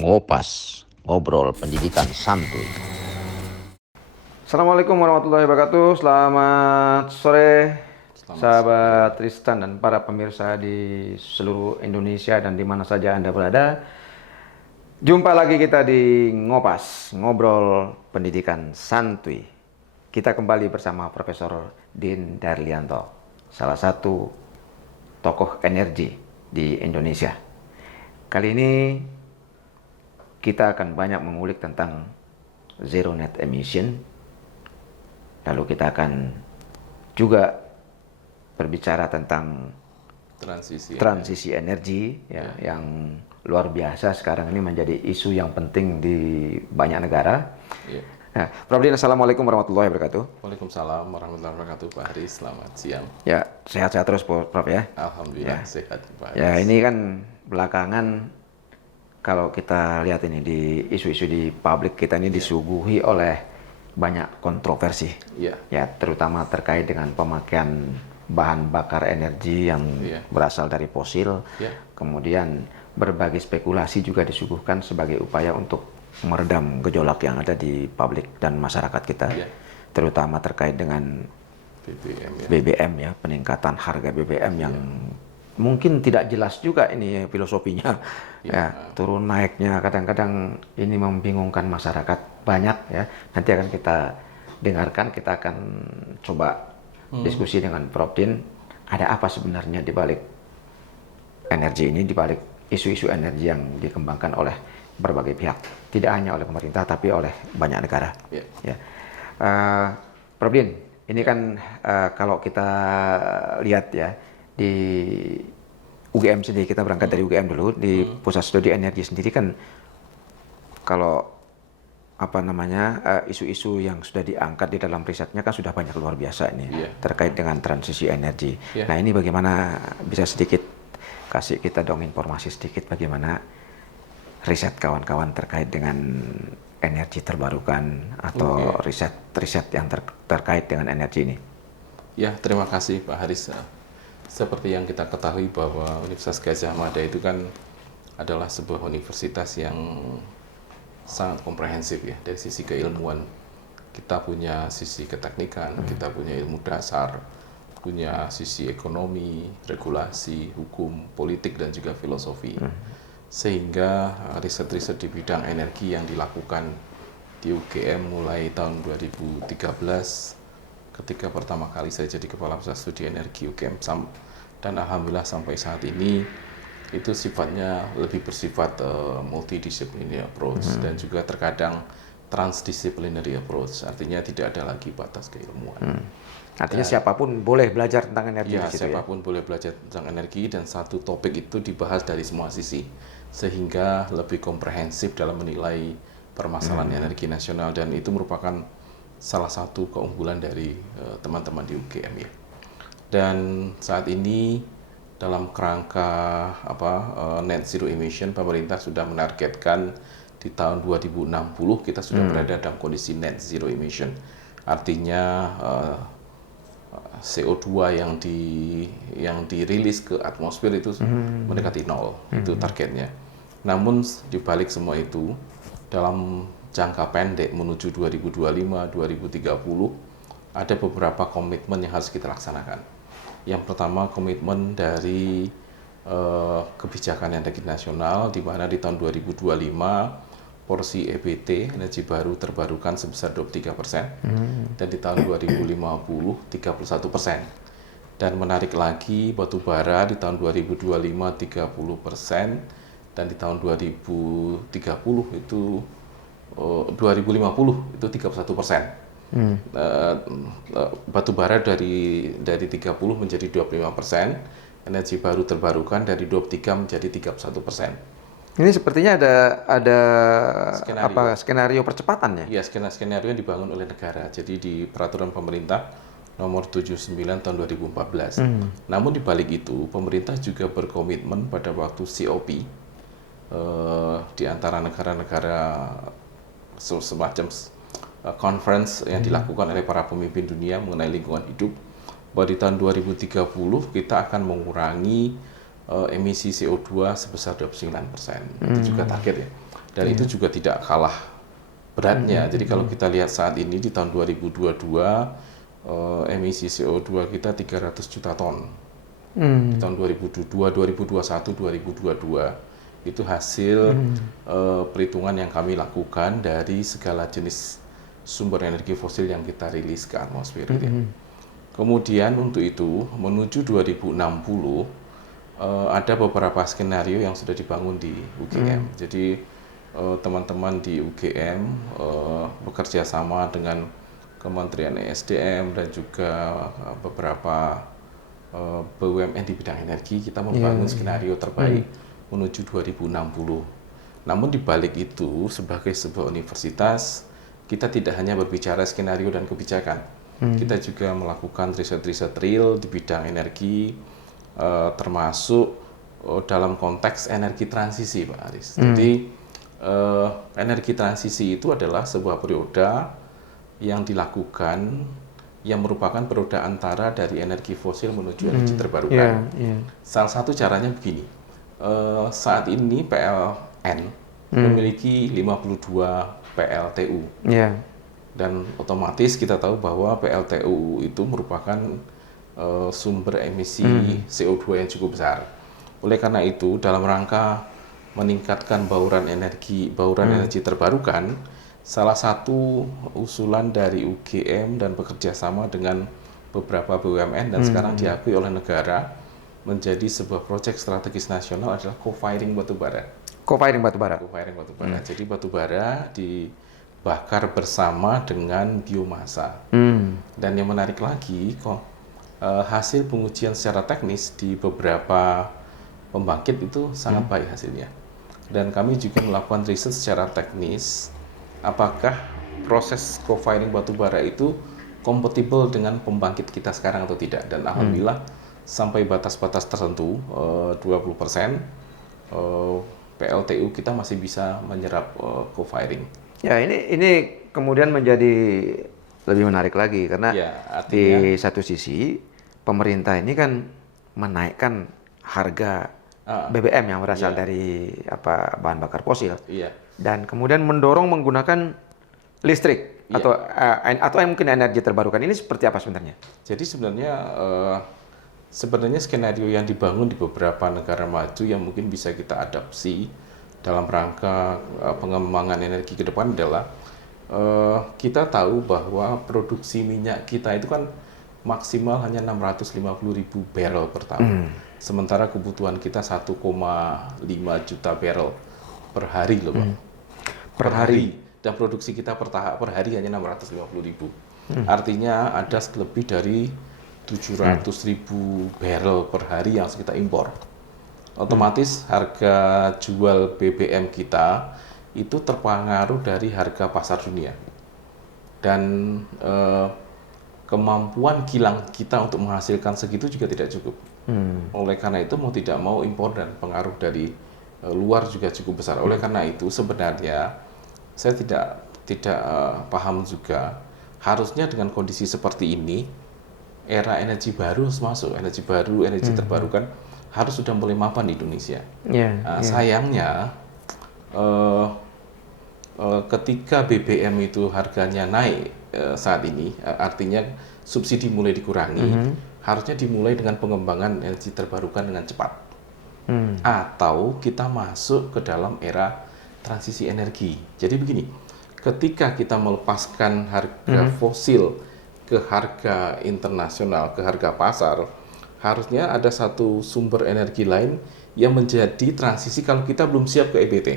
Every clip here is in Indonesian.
Ngopas, ngobrol pendidikan santuy. Assalamualaikum warahmatullahi wabarakatuh. Selamat sore, Selamat sahabat sore. Tristan dan para pemirsa di seluruh Indonesia dan di mana saja Anda berada. Jumpa lagi kita di Ngopas, ngobrol pendidikan santuy. Kita kembali bersama Profesor Din Darlianto, salah satu tokoh energi di Indonesia. Kali ini kita akan banyak mengulik tentang zero net emission. Lalu kita akan juga berbicara tentang transisi energi ya, yang luar biasa sekarang ini menjadi isu yang penting di banyak negara. Ya. Nah, Prof. Din, Assalamualaikum warahmatullahi wabarakatuh. Waalaikumsalam warahmatullahi wabarakatuh, Pak Haris. Selamat siang. Ya, sehat-sehat terus Prof. ya. Alhamdulillah sehat, Pak Haris. Ya, ini kan belakangan kalau kita lihat ini di isu-isu di publik kita ini disuguhi oleh banyak kontroversi. Ya, terutama terkait dengan pemakaian bahan bakar energi yang berasal dari fosil. Kemudian berbagai spekulasi juga disuguhkan sebagai upaya untuk meredam gejolak yang ada di publik dan masyarakat kita. Terutama terkait dengan BBM ya, peningkatan harga BBM yang mungkin tidak jelas juga ini filosofinya. Turun naiknya kadang-kadang ini membingungkan masyarakat banyak ya. Nanti akan kita dengarkan, kita akan coba diskusi dengan Prof. Din. Ada apa sebenarnya di balik energi ini, di balik isu-isu energi yang dikembangkan oleh berbagai pihak, tidak hanya oleh pemerintah tapi oleh banyak negara. Ya. Prof. Din, ini kan kalau kita lihat ya di UGM sendiri, kita berangkat dari UGM dulu, di Pusat Studi Energi sendiri kan kalau isu-isu yang sudah diangkat di dalam risetnya kan sudah banyak, luar biasa ini terkait dengan transisi energi. Nah, ini bagaimana, bisa sedikit kasih kita dong informasi sedikit bagaimana riset kawan-kawan terkait dengan energi terbarukan atau riset yang terkait dengan energi ini. Ya, terima kasih Pak Haris. Seperti yang kita ketahui bahwa Universitas Gadjah Mada itu kan adalah sebuah universitas yang sangat komprehensif ya dari sisi keilmuan. Kita punya sisi keteknikan, kita punya ilmu dasar, punya sisi ekonomi, regulasi, hukum, politik, dan juga filosofi. Sehingga riset-riset di bidang energi yang dilakukan di UGM mulai tahun 2013 ketika pertama kali saya jadi Kepala Pusat Studi Energi UGM, dan alhamdulillah sampai saat ini itu sifatnya lebih bersifat multidisciplinary approach dan juga terkadang transdisciplinary approach, artinya tidak ada lagi batas keilmuan. Artinya siapapun boleh belajar tentang energi. Siapapun boleh belajar tentang energi, dan satu topik itu dibahas dari semua sisi sehingga lebih komprehensif dalam menilai permasalahan energi nasional, dan itu merupakan salah satu keunggulan dari teman-teman di UGM ya. Dan saat ini dalam kerangka net zero emission, pemerintah sudah menargetkan di tahun 2060 kita sudah berada dalam kondisi net zero emission. Artinya CO2 yang dirilis ke atmosfer itu mendekati nol, itu targetnya. Namun di balik semua itu, dalam jangka pendek menuju 2025-2030 ada beberapa komitmen yang harus kita laksanakan. Yang pertama, komitmen dari kebijakan energi nasional, di mana di tahun 2025 porsi EBT, energi baru terbarukan, sebesar 23%, dan di tahun 2050 31%. Dan menarik lagi, batu bara di tahun 2025 30%, dan di tahun 2030 itu 2050 itu 31%. Batu bara dari 30 menjadi 25%, energi baru terbarukan dari 23 menjadi 31%. Ini sepertinya ada skenario percepatan ya? Ya, skenario yang dibangun oleh negara. Jadi di peraturan pemerintah nomor 79 tahun 2014. Namun di balik itu, pemerintah juga berkomitmen pada waktu COP di antara negara-negara, semacam conference yang dilakukan oleh para pemimpin dunia mengenai lingkungan hidup, bahwa di tahun 2030 kita akan mengurangi emisi CO2 sebesar 29%. Itu juga target ya. Dan itu juga tidak kalah beratnya. Jadi kalau kita lihat saat ini di tahun 2022 emisi CO2 kita 300 juta ton. Di tahun 2022, 2021, 2022 itu hasil perhitungan yang kami lakukan dari segala jenis sumber energi fosil yang kita rilis ke atmosfer. Kemudian untuk itu menuju 2060 ada beberapa skenario yang sudah dibangun di UGM. Jadi teman-teman di UGM bekerja sama dengan Kementerian ESDM dan juga beberapa BUMN di bidang energi, kita membangun skenario terbaik menuju 2060. Namun di balik itu, sebagai sebuah universitas, kita tidak hanya berbicara skenario dan kebijakan. Kita juga melakukan riset-riset real di bidang energi, termasuk dalam konteks energi transisi, Pak Aris. Jadi, energi transisi itu adalah sebuah periode yang dilakukan yang merupakan periode antara dari energi fosil menuju energi terbarukan. Salah satu caranya begini, saat ini PLN memiliki 52 PLTU. Dan otomatis kita tahu bahwa PLTU itu merupakan sumber emisi CO2 yang cukup besar. Oleh karena itu, dalam rangka meningkatkan bauran energi terbarukan, salah satu usulan dari UGM dan bekerja sama dengan beberapa BUMN dan sekarang diakui oleh negara menjadi sebuah proyek strategis nasional adalah co-firing batubara. Co-firing batubara. Co-firing batubara. Jadi batubara dibakar bersama dengan biomasa. Dan yang menarik lagi, hasil pengujian secara teknis di beberapa pembangkit itu sangat baik hasilnya. Dan kami juga melakukan riset secara teknis apakah proses co-firing batubara itu kompatibel dengan pembangkit kita sekarang atau tidak. Dan alhamdulillah sampai batas-batas tertentu 20% PLTU kita masih bisa menyerap co-firing. Ya, ini kemudian menjadi lebih menarik lagi karena di satu sisi pemerintah ini kan menaikkan harga BBM yang berasal dari bahan bakar fosil. Dan kemudian mendorong menggunakan listrik atau mungkin energi terbarukan. Ini seperti apa sebenarnya? Jadi sebenarnya skenario yang dibangun di beberapa negara maju yang mungkin bisa kita adopsi dalam rangka pengembangan energi ke depan adalah kita tahu bahwa produksi minyak kita itu kan maksimal hanya 650.000 barrel per tahun. Sementara kebutuhan kita 1,5 juta barrel per hari loh, Pak. Per hari. Dan produksi kita per hari hanya 650.000. Artinya ada lebih dari 700.000 barrel per hari yang kita impor. Otomatis harga jual BBM kita itu terpengaruh dari harga pasar dunia. Dan kemampuan kilang kita untuk menghasilkan segitu juga tidak cukup. Oleh karena itu mau tidak mau impor dan pengaruh dari luar juga cukup besar. Oleh karena itu sebenarnya saya tidak paham juga, harusnya dengan kondisi seperti ini era energi baru harus masuk, energi baru, energi terbarukan harus sudah mulai mapan di Indonesia. Sayangnya ketika BBM itu harganya naik saat ini, artinya subsidi mulai dikurangi, harusnya dimulai dengan pengembangan energi terbarukan dengan cepat. Atau kita masuk ke dalam era transisi energi. Jadi begini, ketika kita melepaskan harga fosil ke harga internasional, ke harga pasar, harusnya ada satu sumber energi lain yang menjadi transisi kalau kita belum siap ke EBT.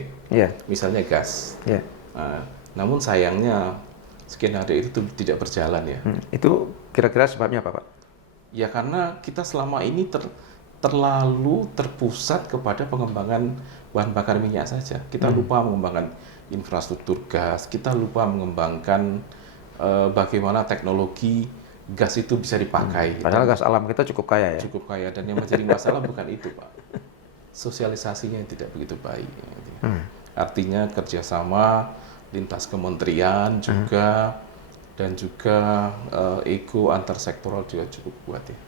Misalnya gas. Namun sayangnya skenario itu tidak berjalan ya. Itu kira-kira sebabnya apa, Pak? Ya karena kita selama ini terlalu terpusat kepada pengembangan bahan bakar minyak saja. Kita lupa mengembangkan infrastruktur gas, kita lupa mengembangkan bagaimana teknologi gas itu bisa dipakai. Padahal gas alam kita cukup kaya ya? Cukup kaya, dan yang menjadi masalah bukan itu, Pak. Sosialisasinya yang tidak begitu baik. Artinya kerjasama lintas kementerian juga, dan juga ego antar sektoral juga cukup kuat ya.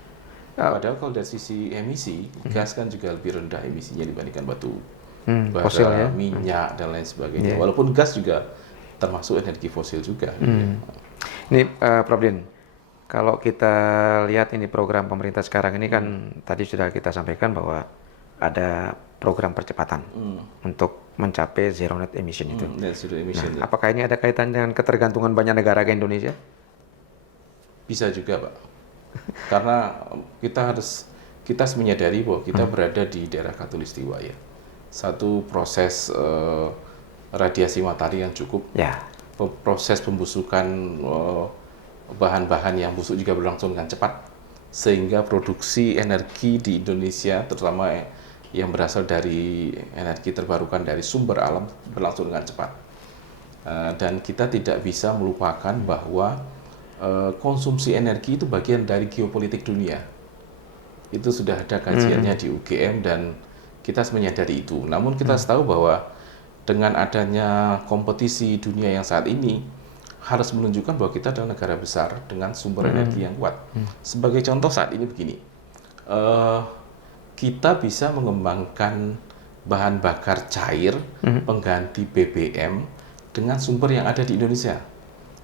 Padahal kalau dari sisi emisi, gas kan juga lebih rendah emisinya dibandingkan batu bara fosil ya, minyak dan lain sebagainya. Walaupun gas juga termasuk energi fosil juga. Ini Prof. Din, kalau kita lihat ini program pemerintah sekarang ini kan tadi sudah kita sampaikan bahwa ada program percepatan untuk mencapai zero net emission itu. Net zero emission. Apakah ini ada kaitan dengan ketergantungan banyak negara ke Indonesia? Bisa juga, Pak. Karena kita harus menyadari bahwa kita berada di daerah khatulistiwa ya. Satu proses radiasi matahari yang cukup. Proses pembusukan bahan-bahan yang busuk juga berlangsung dengan cepat, sehingga produksi energi di Indonesia, terutama yang berasal dari energi terbarukan dari sumber alam, berlangsung dengan cepat. Dan kita tidak bisa melupakan bahwa konsumsi energi itu bagian dari geopolitik dunia. Itu sudah ada kajiannya di UGM dan kita harus menyadari itu. Namun kita harus tahu bahwa dengan adanya kompetisi dunia yang saat ini harus menunjukkan bahwa kita adalah negara besar dengan sumber energi yang kuat. Sebagai contoh saat ini begini, kita bisa mengembangkan bahan bakar cair pengganti BBM dengan sumber yang ada di Indonesia.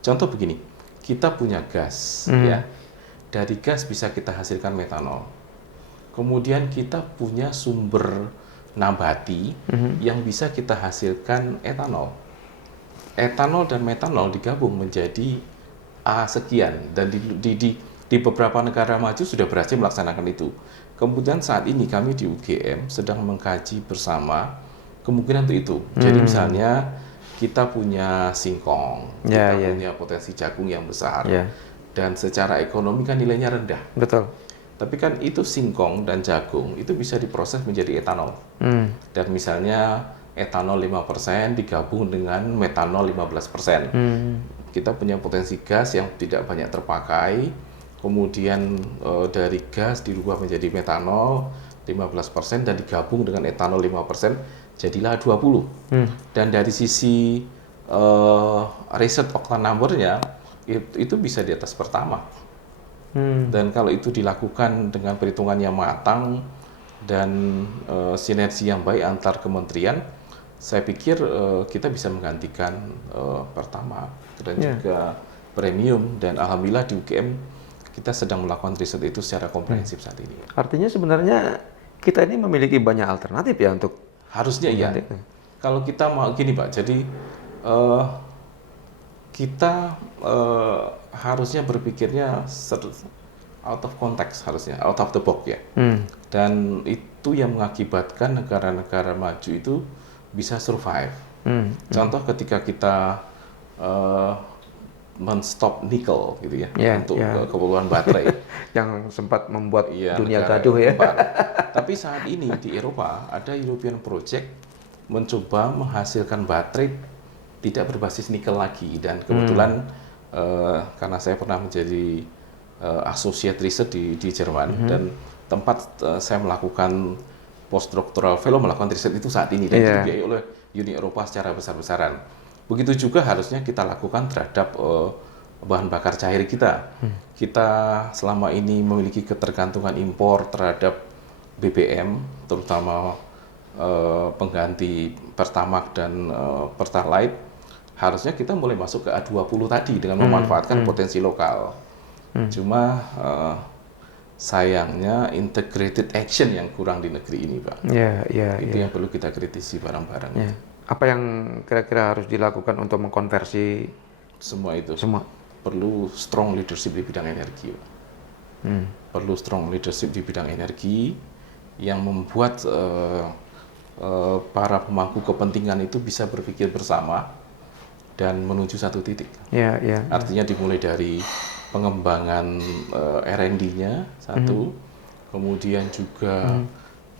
Contoh begini, kita punya gas, ya, dari gas bisa kita hasilkan metanol. Kemudian kita punya sumber nabati yang bisa kita hasilkan etanol. Etanol dan metanol digabung menjadi A sekian, dan di beberapa negara maju sudah berhasil melaksanakan itu. Kemudian saat ini kami di UGM sedang mengkaji bersama kemungkinan untuk itu. Jadi misalnya kita punya singkong, kita punya potensi jagung yang besar, dan secara ekonomi kan nilainya rendah. Betul. Tapi kan itu singkong dan jagung itu bisa diproses menjadi etanol. Dan misalnya etanol 5% digabung dengan metanol 15%. Kita punya potensi gas yang tidak banyak terpakai, kemudian dari gas dirubah menjadi metanol 15% dan digabung dengan etanol 5%, jadilah 20. Dan dari sisi riset octane number-nya itu bisa di atas pertama. Dan kalau itu dilakukan dengan perhitungan yang matang dan sinergi yang baik antar kementerian, saya pikir kita bisa menggantikan pertama dan juga premium. Dan alhamdulillah di UGM kita sedang melakukan riset itu secara komprehensif saat ini. Artinya sebenarnya kita ini memiliki banyak alternatif ya untuk harusnya iya. Kalau kita mau gini Pak, jadi kita harusnya berpikirnya out of context, harusnya out of the box ya. Dan itu yang mengakibatkan negara-negara maju itu bisa survive. Contoh ketika kita men-stop nikel gitu ya, untuk keperluan baterai yang sempat membuat dunia gaduh ya. Tapi saat ini di Eropa ada European Project mencoba menghasilkan baterai tidak berbasis nikel lagi, dan kebetulan karena saya pernah menjadi associate research di Jerman dan tempat saya melakukan postdoctoral fellow melakukan riset itu saat ini, dan dibiayai oleh Uni Eropa secara besar-besaran. Begitu juga harusnya kita lakukan terhadap bahan bakar cair kita. Kita selama ini memiliki ketergantungan impor terhadap BBM, terutama pengganti Pertamax dan Pertalite. Harusnya kita mulai masuk ke A20 tadi dengan memanfaatkan potensi lokal. Cuma sayangnya integrated action yang kurang di negeri ini, Pak. Itu yang perlu kita kritisi bareng-bareng. Apa yang kira-kira harus dilakukan untuk mengkonversi semua itu? Semua. Perlu strong leadership di bidang energi, Pak. Perlu strong leadership di bidang energi yang membuat para pemangku kepentingan itu bisa berpikir bersama dan menuju satu titik. Artinya dimulai dari pengembangan R&D-nya satu, kemudian juga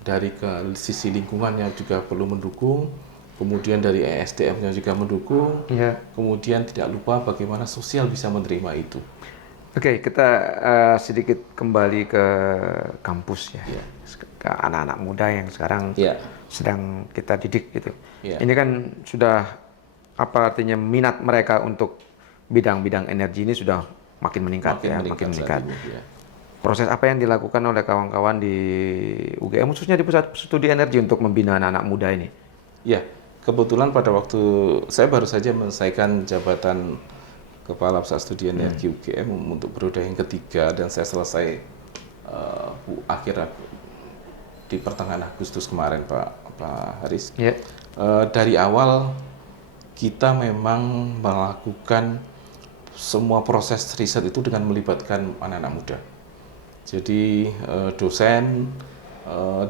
dari sisi lingkungannya juga perlu mendukung, kemudian dari ESDM-nya juga mendukung, kemudian tidak lupa bagaimana sosial bisa menerima itu. Oke, kita sedikit kembali ke kampus ya, ke anak-anak muda yang sekarang sedang kita didik gitu. Ini kan sudah apa artinya minat mereka untuk bidang-bidang energi ini sudah makin meningkat. Proses apa yang dilakukan oleh kawan-kawan di UGM khususnya di pusat studi energi untuk membina anak-anak muda ini? Ya, kebetulan pada waktu saya baru saja menyelesaikan jabatan Kepala Pusat Studi Energi UGM untuk periode yang ketiga, dan saya selesai akhir di pertengahan Agustus kemarin, Pak Haris. Yeah. Dari awal kita memang melakukan semua proses riset itu dengan melibatkan anak-anak muda. Jadi dosen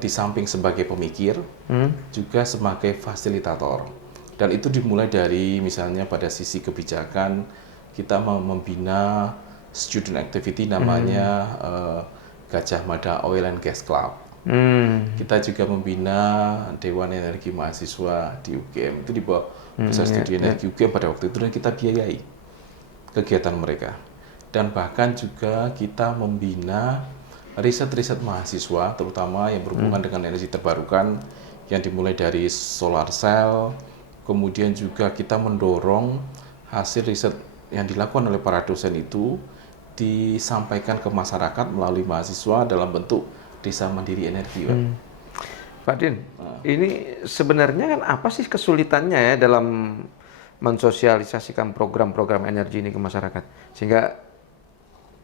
di samping sebagai pemikir, juga sebagai fasilitator. Dan itu dimulai dari misalnya pada sisi kebijakan, kita membina student activity namanya Gajah Mada Oil and Gas Club. Kita juga membina Dewan Energi Mahasiswa di UGM, itu di bawah Pusat Studi Energi UGM pada waktu itu, dan kita biayai kegiatan mereka. Dan bahkan juga kita membina riset-riset mahasiswa, terutama yang berhubungan dengan energi terbarukan, yang dimulai dari solar cell, kemudian juga kita mendorong hasil riset yang dilakukan oleh para dosen itu disampaikan ke masyarakat melalui mahasiswa dalam bentuk desa mandiri energi. Pak Din, ini sebenarnya kan apa sih kesulitannya ya dalam mensosialisasikan program-program energi ini ke masyarakat, sehingga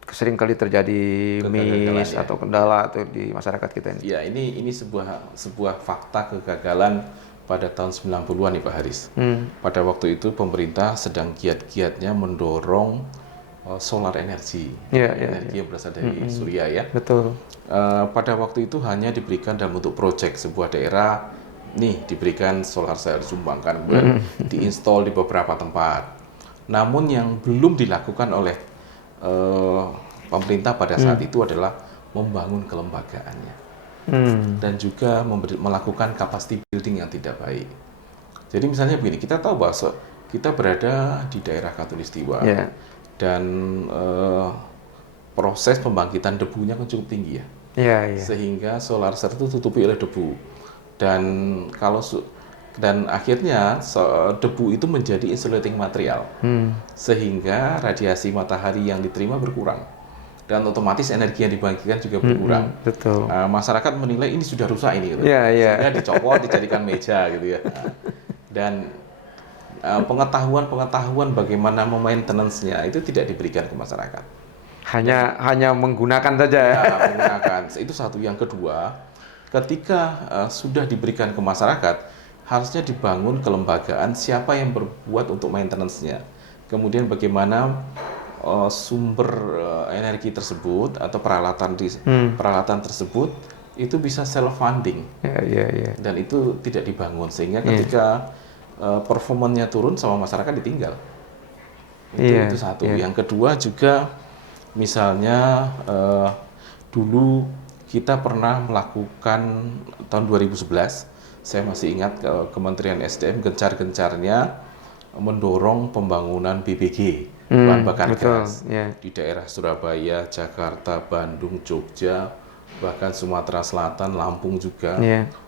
seringkali terjadi miss atau kendala atau di masyarakat kita ini? Ya, ini sebuah fakta kegagalan pada tahun 90-an nih Pak Haris. Pada waktu itu pemerintah sedang giat-giatnya mendorong solar energi, energi yang berasal dari surya ya. Betul. Pada waktu itu hanya diberikan dalam bentuk proyek sebuah daerah, nih diberikan solar cell, disumbangkan, diinstal di beberapa tempat. Namun yang belum dilakukan oleh pemerintah pada saat itu adalah membangun kelembagaannya, dan juga melakukan capacity building yang tidak baik. Jadi misalnya begini, kita tahu bahwa kita berada di daerah Khatulistiwa, dan proses pembangkitan debunya kan cukup tinggi ya, sehingga solar cell itu tutupi oleh debu, dan akhirnya debu itu menjadi insulating material, sehingga radiasi matahari yang diterima berkurang, dan otomatis energi yang dibangkitkan juga berkurang. Betul. Masyarakat menilai ini sudah rusak ini, gitu. Sehingga dicopot, dijadikan meja gitu ya. Dan pengetahuan bagaimana memaintenance-nya itu tidak diberikan ke masyarakat. Hanya menggunakan saja. Ya, menggunakan. Itu satu. Yang kedua, ketika sudah diberikan ke masyarakat, harusnya dibangun kelembagaan siapa yang berbuat untuk maintenance-nya. Kemudian bagaimana sumber energi tersebut atau peralatan tersebut itu bisa self-funding. Dan itu tidak dibangun, sehingga ketika performanya turun sama masyarakat ditinggal. Itu satu. Yang kedua juga, misalnya dulu kita pernah melakukan tahun 2011, saya masih ingat Kementerian SDM gencar-gencarnya mendorong pembangunan BBG, bahan bakar gas, di daerah Surabaya, Jakarta, Bandung, Jogja, bahkan Sumatera Selatan, Lampung juga,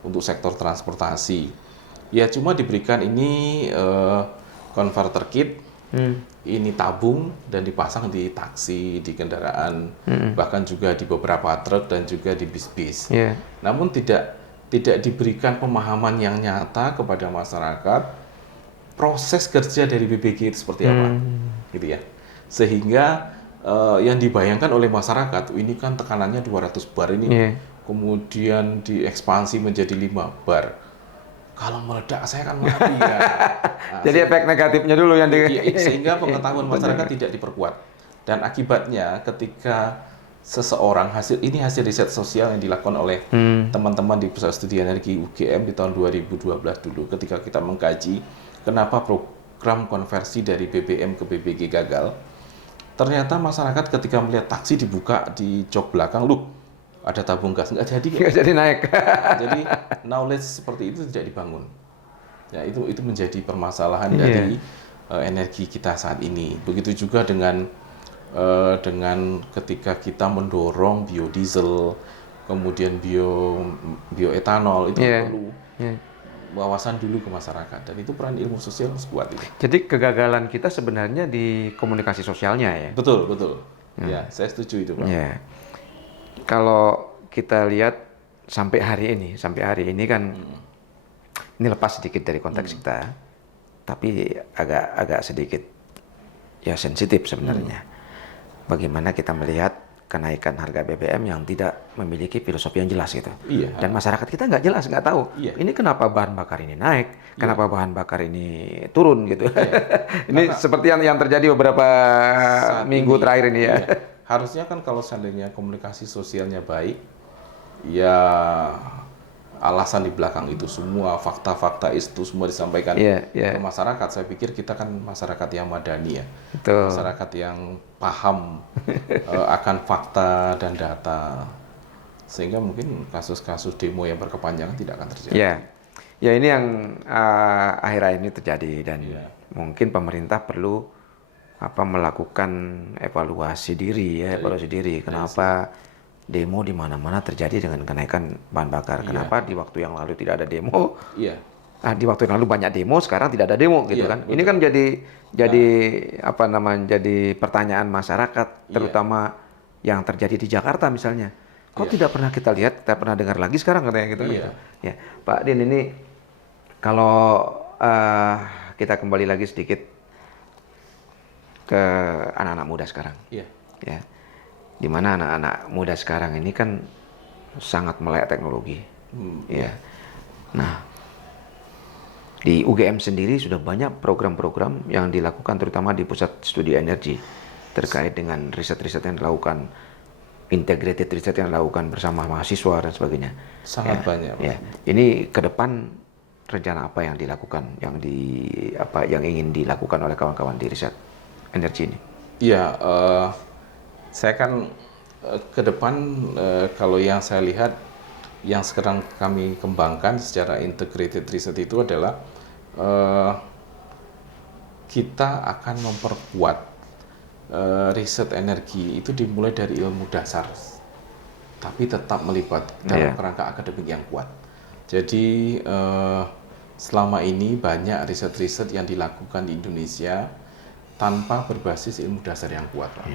untuk sektor transportasi. Ya cuma diberikan ini converter kit, ini tabung dan dipasang di taksi, di kendaraan, bahkan juga di beberapa truk dan juga di bis-bis. Namun tidak diberikan pemahaman yang nyata kepada masyarakat proses kerja dari BBG itu seperti apa, gitu ya. Sehingga yang dibayangkan oleh masyarakat, ini kan tekanannya 200 bar ini, kemudian diekspansi menjadi 5 bar. Kalau meledak saya akan mati ya. Jadi efek negatifnya dulu yang sehingga pengetahuan masyarakat tidak diperkuat. Dan akibatnya ketika seseorang hasil riset sosial yang dilakukan oleh teman-teman di Pusat Studi Energi UGM di tahun 2012 dulu, ketika kita mengkaji kenapa program konversi dari BBM ke BBG gagal. Ternyata masyarakat ketika melihat taksi dibuka di jok belakang, ada tabung gas, nggak jadi naik. Jadi knowledge seperti itu tidak dibangun. Ya, itu menjadi permasalahan dari energi kita saat ini. Begitu juga dengan ketika kita mendorong biodiesel, kemudian bioetanol, itu perlu wawasan dulu ke masyarakat, dan itu peran ilmu sosial harus kuat itu. Jadi kegagalan kita sebenarnya di komunikasi sosialnya ya. Betul. Ya, saya setuju itu, Pak. Kalau kita lihat sampai hari ini kan ini lepas sedikit dari konteks kita, tapi agak sedikit ya sensitif sebenarnya. Bagaimana kita melihat kenaikan harga BBM yang tidak memiliki filosofi yang jelas gitu. Iya. Dan masyarakat kita nggak jelas, nggak tahu. Iya. Ini kenapa bahan bakar ini naik, kenapa bahan bakar ini turun gitu. Ini seperti yang terjadi beberapa minggu terakhir ini ya. Iya. Harusnya kan kalau seandainya komunikasi sosialnya baik, ya alasan di belakang itu semua, fakta-fakta itu semua disampaikan ke masyarakat. Saya pikir kita kan masyarakat yang madani ya. Betul. Masyarakat yang paham akan fakta dan data. Sehingga mungkin kasus-kasus demo yang berkepanjangan tidak akan terjadi. Ya ini yang akhir-akhir ini terjadi dan mungkin pemerintah perlu melakukan evaluasi diri ya, evaluasi diri. Kenapa demo di mana-mana terjadi dengan kenaikan bahan bakar? Kenapa di waktu yang lalu tidak ada demo? Di waktu yang lalu banyak demo, sekarang tidak ada demo gitu kan? Betul. Ini kan jadi pertanyaan masyarakat, terutama yang terjadi di Jakarta misalnya. Kok tidak pernah kita lihat, kita pernah dengar lagi sekarang katanya gitu. Ya, Pak Din, ini kalau kita kembali lagi sedikit ke anak-anak muda sekarang. Ya. Di mana anak-anak muda sekarang ini kan sangat melek teknologi. Nah, di UGM sendiri sudah banyak program-program yang dilakukan terutama di pusat studi energi terkait dengan riset-riset yang dilakukan, integrated riset yang dilakukan bersama mahasiswa dan sebagainya. Sangat banyak. Ini ke depan rencana apa yang dilakukan, yang ingin dilakukan oleh kawan-kawan di riset energi ini? Saya kan ke depan kalau yang saya lihat yang sekarang kami kembangkan secara integrated research itu adalah kita akan memperkuat riset energi itu dimulai dari ilmu dasar, tapi tetap melibatkan dalam kerangka akademik yang kuat. Jadi selama ini banyak riset-riset yang dilakukan di Indonesia tanpa berbasis ilmu dasar yang kuat, Pak.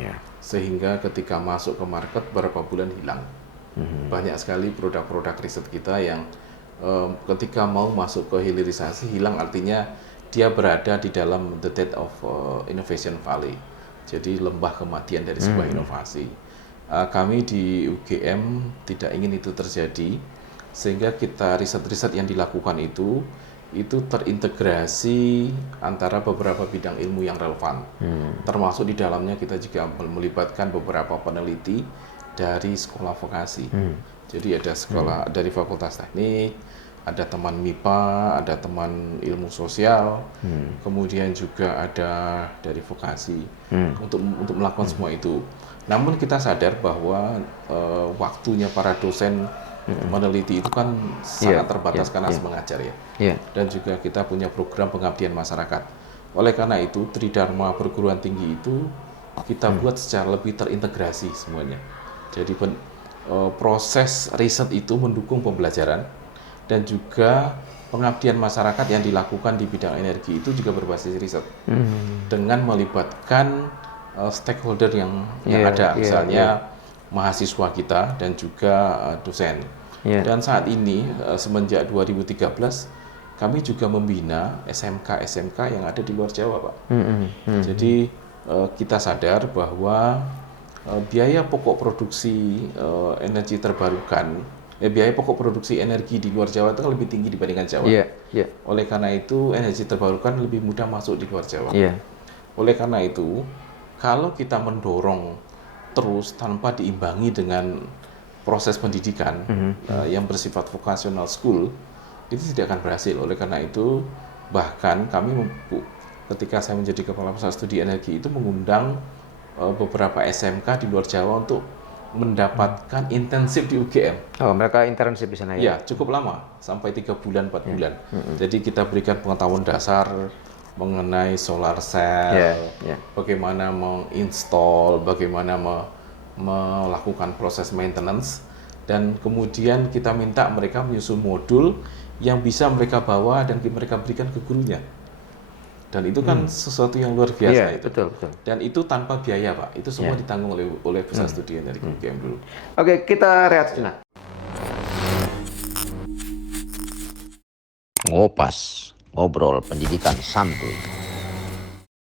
Sehingga ketika masuk ke market beberapa bulan hilang. Banyak sekali produk-produk riset kita yang ketika mau masuk ke hilirisasi hilang, artinya dia berada di dalam the death of innovation valley. Jadi lembah kematian dari sebuah inovasi. Kami di UGM tidak ingin itu terjadi, sehingga kita riset-riset yang dilakukan itu terintegrasi antara beberapa bidang ilmu yang relevan. Termasuk di dalamnya kita juga melibatkan beberapa peneliti dari sekolah vokasi. Jadi ada sekolah dari Fakultas Teknik, ada teman MIPA, ada teman ilmu sosial, kemudian juga ada dari vokasi untuk melakukan semua itu. Namun kita sadar bahwa waktunya para dosen meneliti itu kan sangat terbatas karena harus mengajar ya. Dan juga kita punya program pengabdian masyarakat. Oleh karena itu, Tridharma perguruan tinggi itu kita buat secara lebih terintegrasi semuanya. Jadi proses riset itu mendukung pembelajaran dan juga pengabdian masyarakat yang dilakukan di bidang energi itu juga berbasis riset dengan melibatkan stakeholder yang ada, misalnya mahasiswa kita dan juga dosen. Dan saat ini semenjak 2013 kami juga membina SMK yang ada di luar Jawa, Pak. Jadi kita sadar bahwa biaya pokok produksi energi terbarukan, biaya pokok produksi energi di luar Jawa itu lebih tinggi dibandingkan Jawa. Oleh karena itu energi terbarukan lebih mudah masuk di luar Jawa. Oleh karena itu, kalau kita mendorong terus tanpa diimbangi dengan proses pendidikan yang bersifat vocational school, itu tidak akan berhasil. Oleh karena itu, bahkan kami ketika saya menjadi kepala pusat studi energi itu mengundang beberapa SMK di luar Jawa untuk mendapatkan intensif di UGM. Oh, mereka intensif di sana ya? Ya, cukup lama, sampai 3 bulan, 4 bulan. Jadi kita berikan pengetahuan dasar mengenai solar cell, bagaimana menginstall, bagaimana melakukan proses maintenance, dan kemudian kita minta mereka menyusun modul yang bisa mereka bawa dan mereka berikan ke gurunya. Dan itu kan sesuatu yang luar biasa itu. Betul. Dan itu tanpa biaya, Pak. Itu semua ditanggung oleh Pusat Studi Energi UGM dulu. Oke, kita rehat sejenak. Ngopas, ngobrol pendidikan santuy.